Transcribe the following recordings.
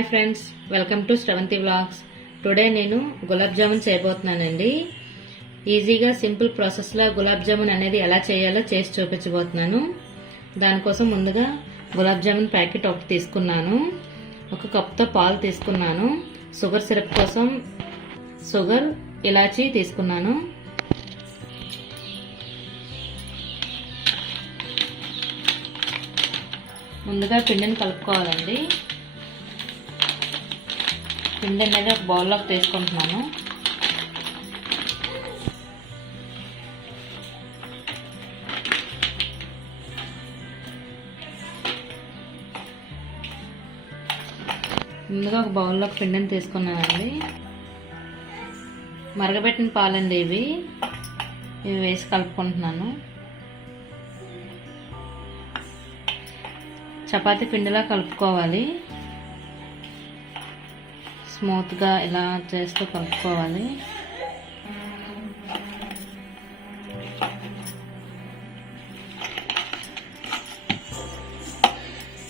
Hi friends, welcome to Sravanthi vlogs. Today నేను గులాబ్ జామున్ చేయబోతున్నానండి. ఈజీగా simple ప్రాసెస్లో గులాబ్ జామున్ అనేది ఎలా చేయాలో చేసి చూపించబోతున్నాను. దానికోసం ముందుగా గులాబ్ జామున్ ప్యాకెట్ ఒకటి తీసుకున్నాను. ఒక కప్తో పాలు తీసుకున్నాను. షుగర్ సిరప్ కోసం షుగర్, ఇలాచీ తీసుకున్నాను. ముందుగా పిండిని కలుపుకోవాలండి. పిండి అనేది ఒక బౌల్లోకి తీసుకుంటున్నాను. ముందుగా ఒక బౌల్లోకి పిండిని తీసుకున్నానండి. మరగబెట్టిన పాలండి ఇవి వేసి కలుపుకుంటున్నాను. చపాతీ పిండిలా కలుపుకోవాలి. స్మూత్గా ఇలా చేస్తూ కలుపుకోవాలి.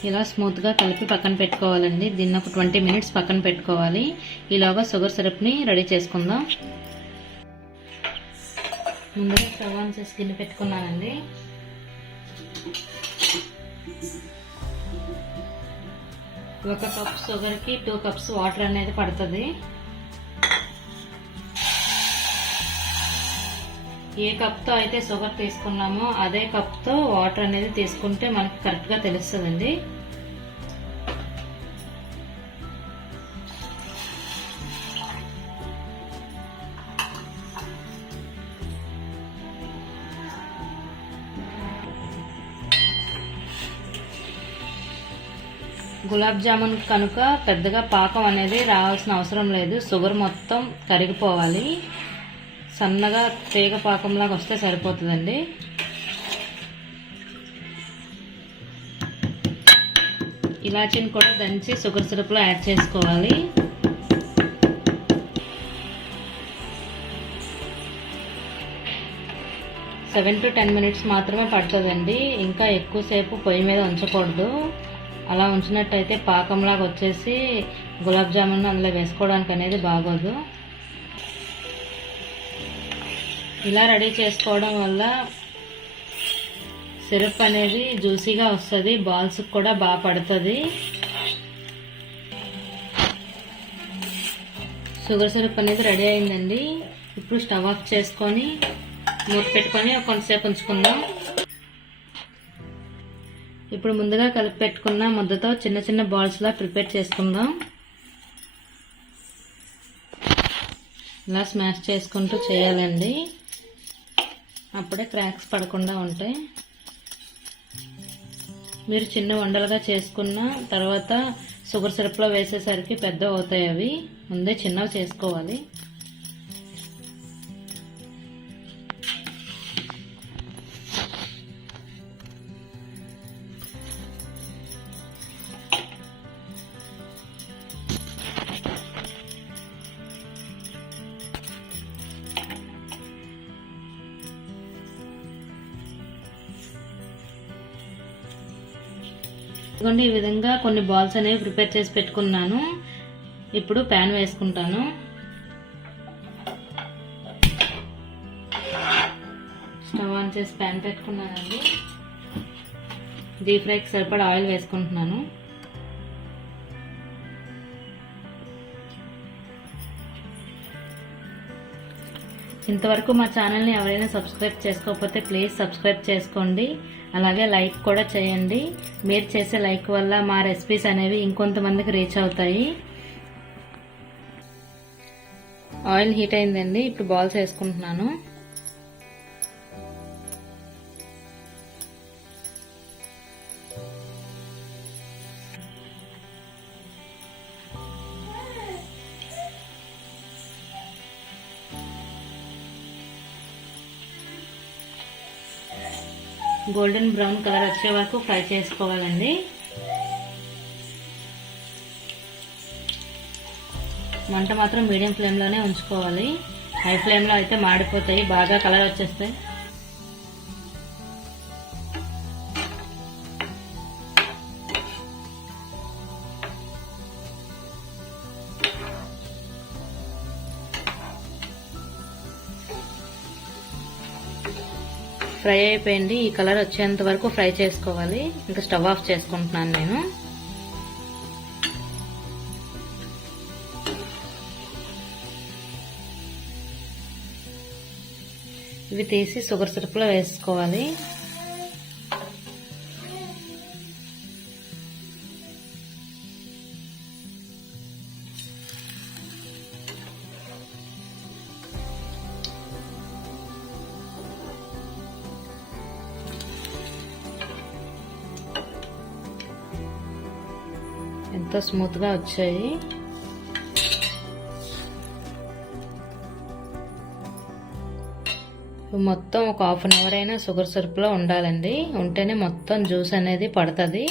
ఇలా స్మూత్గా కలిపి పక్కన పెట్టుకోవాలండి. దీన్ని ఒక 20 మినిట్స్ పక్కన పెట్టుకోవాలి. ఈలోగా షుగర్ సిరప్ని రెడీ చేసుకుందాం. ముందుగా స్టవ్ ఆన్ చేసి గిన్నె పెట్టుకున్నానండి. ఒక కప్ షుగర్కి 2 కప్స్ వాటర్ అనేది పడుతుంది. ఏ కప్తో అయితే షుగర్ తీసుకున్నామో అదే కప్తో వాటర్ అనేది తీసుకుంటే మనకి కరెక్ట్గా తెలుస్తుందండి. గులాబ్ జామున్ కనుక పెద్దగా పాకం అనేది రావాల్సిన అవసరం లేదు. షుగర్ మొత్తం కరిగిపోవాలి. సన్నగా తీగ పాకంలాగా వస్తే సరిపోతుందండి. ఇలాచీని కూడా దంచి షుగర్ సిరప్లో యాడ్ చేసుకోవాలి. సెవెన్ to 10 మినిట్స్ మాత్రమే పడుతుందండి. ఇంకా ఎక్కువసేపు పొయ్యి మీద ఉంచకూడదు. అలా ఉంచినట్టయితే పాకంలాగా వచ్చేసి గులాబ్ జామున్ అందులో వేసుకోవడానికి అనేది బాగోదు. ఇలా రెడీ చేసుకోవడం వల్ల సిరప్ అనేది జ్యూసీగా వస్తుంది. బాల్స్ కూడా బాగా పడుతుంది. షుగర్ సిరప్ అనేది రెడీ అయిందండి. ఇప్పుడు స్టవ్ ఆఫ్ చేసుకొని మూత పెట్టుకొని కొంతసేపు ఉంచుకుందాం. ఇప్పుడు ముందుగా కలిపి పెట్టుకున్న ముద్దతో చిన్న చిన్న బాల్స్లా ప్రిపేర్ చేసుకుందాం. ఇలా స్మాష్ చేసుకుంటూ చేయాలండి. అప్పుడే క్రాక్స్ పడకుండా ఉంటాయి. మీరు చిన్న వండలుగా చేసుకున్న తర్వాత షుగర్ సిరప్లో వేసేసరికి పెద్ద అవుతాయి. అవి ముందే చిన్నవి చేసుకోవాలి. ఇదిగోండి, ఈ విధంగా కొన్ని బాల్స్ అనేవి ప్రిపేర్ చేసి పెట్టుకున్నాను. ఇప్పుడు ప్యాన్ వేసుకుంటాను. స్టవ్ ఆన్ చేసి ప్యాన్ పెట్టుకున్నానండి. డీప్ ఫ్రైకి సరిపడా ఆయిల్ వేసుకుంటున్నాను. ఇంతవరకు మా ఛానల్ని ఎవరైనా సబ్స్క్రైబ్ చేసుకోకపోతే ప్లీజ్ సబ్స్క్రైబ్ చేసుకోండి. అలాగే లైక్ కూడా చేయండి. మీరు చేసే లైక్ వల్ల మా రెసిపీస్ అనేవి ఇంకొంతమందికి రీచ్ అవుతాయి. ఆయిల్ హీట్ అయిందండి. ఇప్పుడు బాల్స్ వేసుకుంటున్నాను. గోల్డెన్ బ్రౌన్ కలర్ వచ్చే వరకు ఫ్రై చేసుకోవాలండి. మంట మాత్రం మీడియం ఫ్లేమ్లోనే ఉంచుకోవాలి. హై ఫ్లేమ్లో అయితే మాడిపోతాయి, బాగా కలర్ వచ్చేస్తాయి. ఫ్రై అయిపోయింది. ఈ కలర్ వచ్చేంత వరకు ఫ్రై చేసుకోవాలి. ఇంకా స్టవ్ ఆఫ్ చేసుకుంటున్నాను నేను. ఇవి తీసి షుగర్ సిరప్లో వేసుకోవాలి. ఎంతో స్మూత్గా వచ్చాయి. మొత్తం ఒక హాఫ్ అన్ అవర్ అయినా షుగర్ సిరప్లో ఉండాలండి. ఉంటేనే మొత్తం జ్యూస్ అనేది పడుతుంది.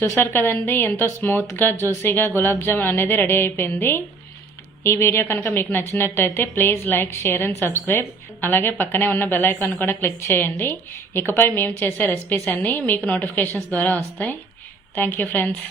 చూసారు కదండి, ఎంతో స్మూత్గా జ్యూసీగా గులాబ్ జామున్ అనేది రెడీ అయిపోయింది. ఈ వీడియో కనుక మీకు నచ్చినట్టయితే please like, share and subscribe. అలాగే పక్కనే ఉన్న బెల్ ఐకాన్ కూడా క్లిక్ చేయండి. ఇకపై మేము చేసే రెసిపీస్ అన్నీ మీకు నోటిఫికేషన్స్ ద్వారా వస్తాయి. Thank you friends.